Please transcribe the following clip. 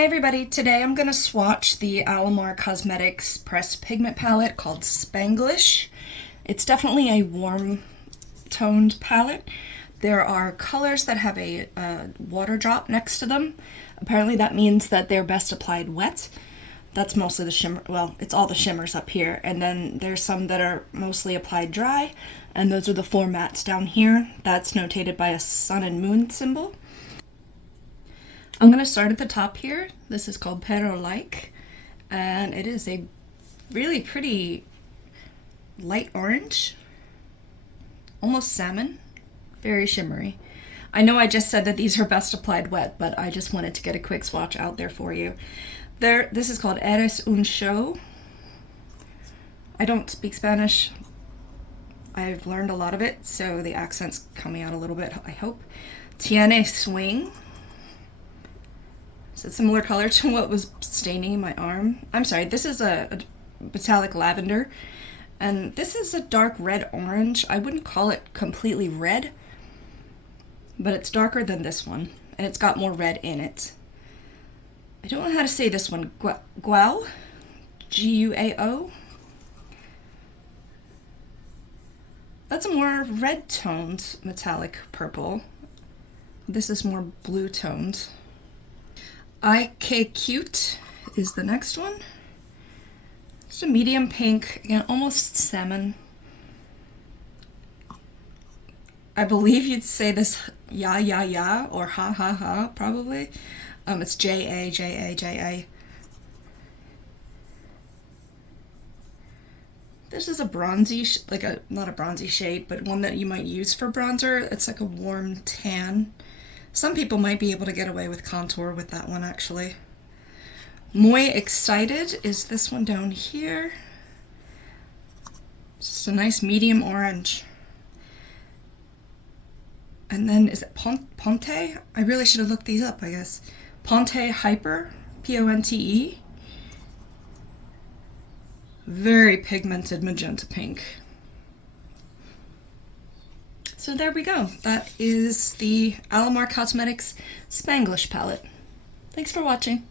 Hi everybody, today I'm going to swatch the Alamar Cosmetics pressed pigment palette called Spanglish. It's definitely a warm toned palette. There are colors that have a water drop next to them. Apparently that means that they're best applied wet. That's mostly the shimmer, well, it's all the shimmers up here. And then there's some that are mostly applied dry, and those are the four mattes down here. That's notated by a sun and moon symbol. I'm going to start at the top here. This is called Pero Like, and it is a really pretty light orange, almost salmon, very shimmery. I know I just said that these are best applied wet, but I just wanted to get a quick swatch out there for you. This is called Eres un Show. I don't speak Spanish. I've learned a lot of it, so the accent's coming out a little bit, I hope. Tiene Swing. It's a similar color to what was staining my arm. I'm sorry, this is a metallic lavender, and this is a dark red orange. I wouldn't call it completely red, but it's darker than this one, and it's got more red in it. I don't know how to say this one. Guao? G-U-A-O? That's a more red-toned metallic purple. This is more blue-toned. IK Cute is the next one. It's a medium pink, again, almost salmon. I believe you'd say this ya ya ya or ha ha ha, probably. It's J-A, J-A, J-A. This is a bronzy, not a bronzy shade, but one that you might use for bronzer. It's like a warm tan. Some people might be able to get away with contour with that one, actually. Muy Excited is this one down here. Just a nice medium orange. And then, is it Ponte? I really should have looked these up, I guess. Ponte Hyper, P-O-N-T-E. Very pigmented magenta pink. So there we go. That is the Alamar Cosmetics Spanglish palette. Thanks for watching.